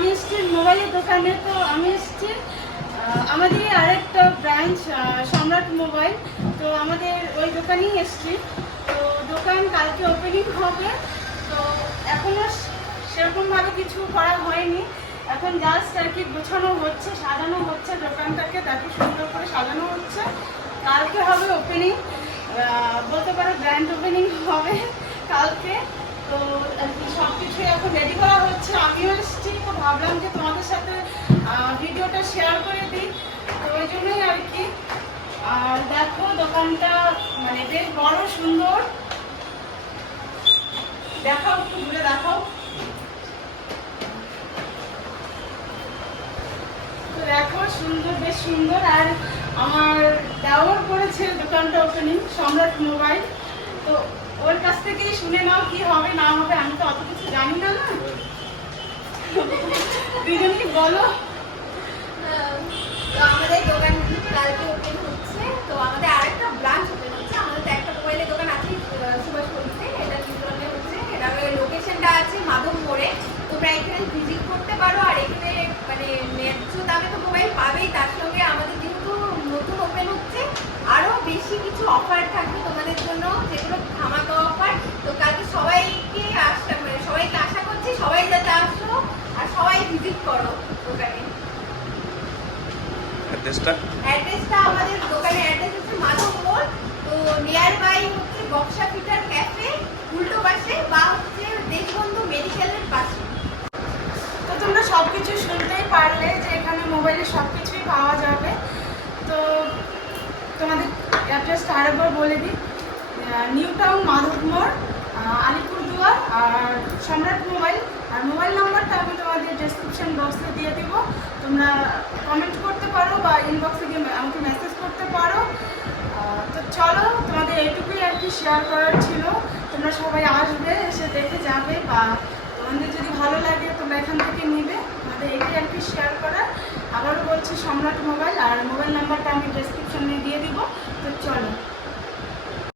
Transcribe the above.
দোকানে, তো আমি এসেছি আমাদের আরেকটা ব্রাঞ্চ সম্রাট মোবাইল। তো আমাদের ওই দোকানেই এসছি। তো দোকান কালকে ওপেনিং হবে। তো এখনও সেরকমভাবে কিছু করা হয়নি। এখন জাস্ট আর কি গোছানো হচ্ছে, সাজানো হচ্ছে দোকানটাকে, তাকে সুন্দর করে সাজানো হচ্ছে। কালকে হবে ওপেনিং বলতে পারো গ্র্যান্ড ওপেনিং হবে কালকে। তো সব কিছুই এখন রেডি করা হচ্ছে। আমিও এসেছি, তো ভাবলাম যে তোমাদের সাথে ভিডিওটা শেয়ার করে দিই। তো ওই জন্যই আর কি। আর দেখো, দোকানটা মানে বেশ বড়, সুন্দর। দেখাও, একটু ঘুরে দেখাও। তো দেখো, সুন্দর, বেশ সুন্দর। আর আমার দেওয়ার করেছে দোকানটা ওপেনিং সম্রাট মোবাইল। তো ওর কাছ থেকেই শুনে নাও কি হবে, না হবে, আমি তো অত কিছু জানি না না। দুজনকে বলো। তো আমাদের দোকান কালকে ওপেন হচ্ছে, তো আমাদের আরেকটা ব্রাঞ্চ ওপেন হচ্ছে, আমাদের তো একটা মোবাইলের দোকান আছে সুভাষ পল্লিতে এটা চিত্রণে হচ্ছে, এটা লোকেশনটা আছে মাধব মোড়ে তোমরা এখানে ভিজিট করতে পারো, আর এখানে মানে ন্যায্য দামে তো মোবাইল পাবেই, তার সঙ্গে আমাদের যেহেতু নতুন ওপেন হচ্ছে আরও বেশি কিছু অফার থাকবে তোমাদের করো দোকানে। অ্যাড্রেসটা অ্যাড্রেসটা আমাদের অ্যাড্রেস হচ্ছে মাধব মোড়। তো নিয়ার বাই হচ্ছে বক্সা ফিটার ক্যাফে উল্টো পাশে বা হচ্ছে দেশবন্ধু মেডিকেলের পাশে। তো তোমরা সব কিছু শুনতেই পারলে যে এখানে মোবাইলে সব কিছুই পাওয়া যাবে। তো তোমাদের অ্যাড্রেসটা আরেকবার বলে দিই। নিউ টাউন মাধবমোড় আহ, আলিপুরদুয়ার আর সম্রাট মোবাইল। আর মোবাইল নাম্বারটা আমি তোমাদের ডেসক্রিপশন বক্সে দিয়ে দিব। তোমরা কমেন্ট করতে পারো বা ইনবক্সে গিয়ে আমাকে মেসেজ করতে পারো। তো চলো, তোমাদের এইটুকুই আর কি শেয়ার করার ছিল। তোমরা সবাই আসবে, এসে দেখে যাবে বা তোমাদের যদি ভালো লাগে তোমরা এখান থেকে নিবে। আমাদের এটাই আর কি শেয়ার করার। আবারও বলছি, সম্রাট মোবাইল, আর মোবাইল নাম্বারটা আমি ডেসক্রিপশনে দিয়ে দিব। তো চলো।